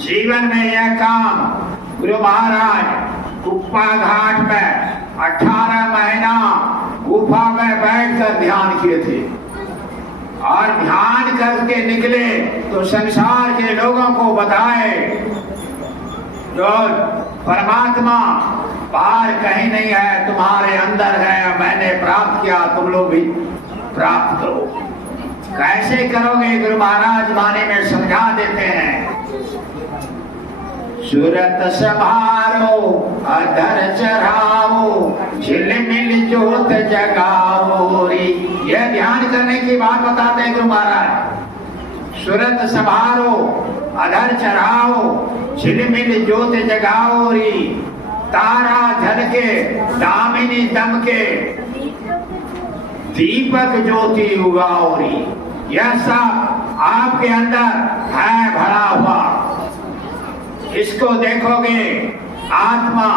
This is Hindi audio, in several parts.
जीवन में यह काम गुरु महाराज कुप्पा घाट में 18 महीना गुफा में बैठकर ध्यान किए थे और ध्यान करके निकले तो संसार के लोगों को बताए जो परमात्मा बाहर कहीं नहीं है, तुम्हारे अंदर है, मैंने प्राप्त किया, तुम लोग भी प्राप्त करो। कैसे करोगे? गुरु महाराज वाणी में समझा देते हैं। सूरत संभारो अधर चढ़ाओ, झिलमिल जोत जगाओ रे। यह ध्यान करने की बात बताते हैं गुरु महाराज। सूरत संभारो अधर चढ़ाओ, झिलमिल जोत जगाओ रे। तारा झलके दामिनी दमके, दीपक ज्योति उगाओ रे। यह सब आपके अंदर है भरा हुआ। इसको देखोगे आत्मा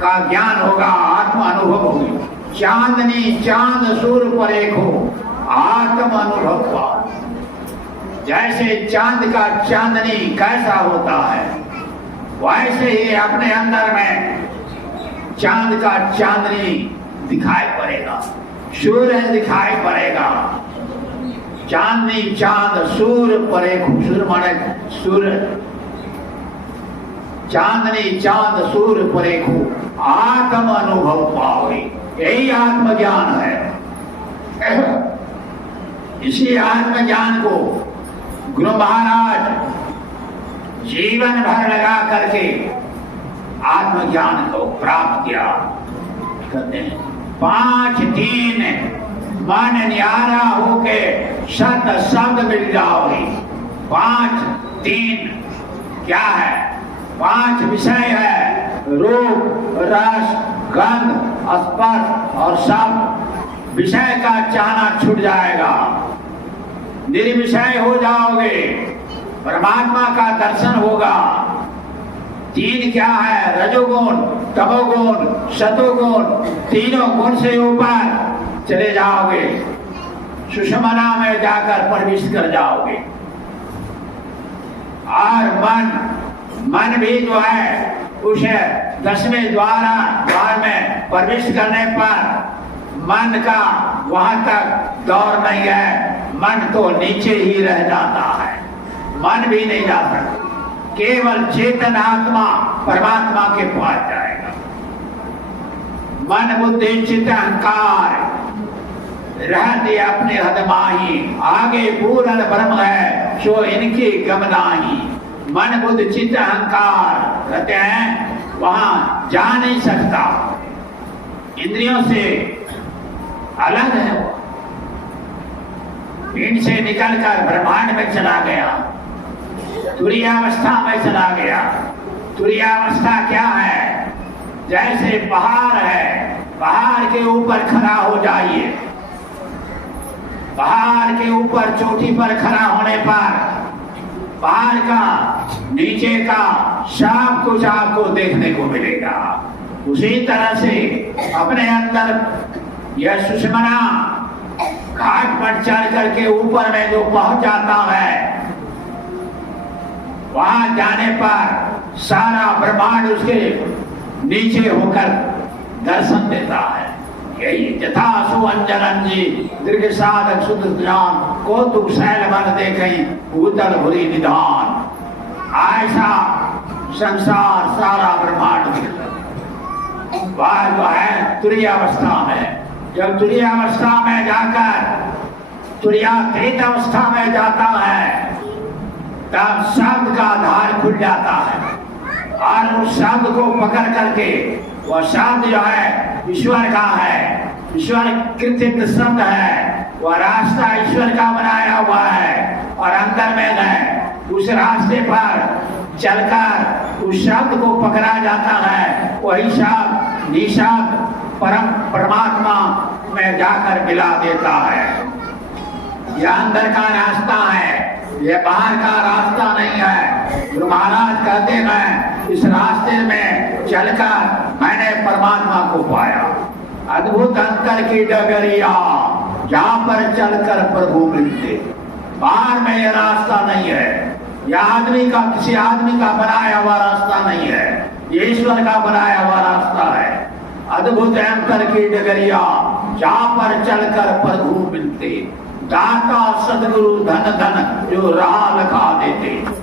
का ज्ञान होगा, आत्मा अनुभव होगी। चांदनी चांद सूर्य पर एक हो, आत्म अनुभव हुआ। जैसे चांद का चांदनी कैसा होता है, वैसे ही अपने अंदर में चांद का चांदनी दिखाई पड़ेगा, सूर्य दिखाई पड़ेगा। चांदनी चांद सूर्य पर एक हो, सूर्य माने सूर्य, चांदनी चांद सूर्य पर एक हो, आत्म अनुभव पाओगे। यही आत्मज्ञान है। इसी आत्मज्ञान को गुरु महाराज जीवन भर लगा करके आत्मज्ञान को प्राप्त किया करते हैं। 5 दिन मन न्यारा होके सत शब्द मिल जाओगे। 5 दिन क्या है? 5 विषय है, रूप, रस, गंध, स्पर्श और शब्द। विषय का चाहना छूट जाएगा, निर्विषय हो जाओगे, परमात्मा का दर्शन होगा। 3 क्या है? रजोगुण, तमोगुण, सतोगुण। तीनों गुण से ऊपर चले जाओगे, सुषमना में जाकर प्रविष्ट कर जाओगे। और मन भी जो है उसे 10वें द्वार में प्रवेश करने पर मन का वहां तक दौर नहीं है, मन तो नीचे ही रह जाता है, मन भी नहीं जा सकता। केवल चेतन आत्मा परमात्मा के पास जाएगा। मन बुद्धि चित्त अहंकार रहते अपने हद माही, आगे पूर्ण ब्रह्म है जो इनकी गम नाही। मन बुद्धि चित्त अहंकार कहते हैं, वहां जा नहीं सकता, इंद्रियों से अलग है वो। इनसे निकलकर ब्रह्मांड में चला गया, तुरीयावस्था में चला गया। तुरीयावस्था क्या है? जैसे पहाड़ है, पहाड़ के ऊपर खड़ा हो जाइए। पहाड़ के ऊपर चोटी पर खड़ा होने पर पहाड़ का नीचे का सब कुछ आपको देखने को मिलेगा। उसी तरह से अपने अंदर यह सुषमना घाट पर चढ़ करके ऊपर में जो पहुंच जाता है, वहां जाने पर सारा ब्रह्मांड उसके नीचे होकर दर्शन देता है। यही यथा सुअंजन जी दीर्घ साधक शुद्ध ज्ञान को तुम शैल बन देखें भूतल भूरी निधान। ऐसा संसार सारा ब्रह्मांड वह जो है तुरीयावस्था में। जब तुरीयावस्था में जाकर तुरीयातीत अवस्था में जाता है, तब शब्द का आधार खुल जाता है और उस शब्द को पकड़ करके, वह शब्द जो है ईश्वर का है, ईश्वर कृतिक शब्द है, वह रास्ता ईश्वर का बनाया हुआ है। और अंदर में गए उस रास्ते पर चलकर उस शब्द को पकड़ा जाता है, वही शब्द निशब्द परम परमात्मा में जाकर मिला देता है। यह अंदर का रास्ता है, यह बाहर का रास्ता नहीं है। तो महाराज कहते हैं, इस रास्ते में चलकर मैंने परमात्मा को पाया। अद्भुत अंतर की डगरिया, जहाँ पर चलकर प्रभु मिलते। बाहर में यह रास्ता नहीं है, यह आदमी का, किसी आदमी का बनाया हुआ रास्ता नहीं है, ये ईश्वर का बनाया हुआ रास्ता है। अद्भुत अंतर की डगरिया जहाँ पर चलकर प्रभु मिलते, दाता सदगुरु धन धन जो राह लखा देते।